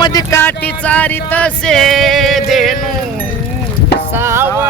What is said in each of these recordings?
मध्ये काठी से तसे सावा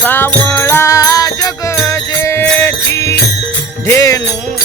सावळा जगजेची धेनू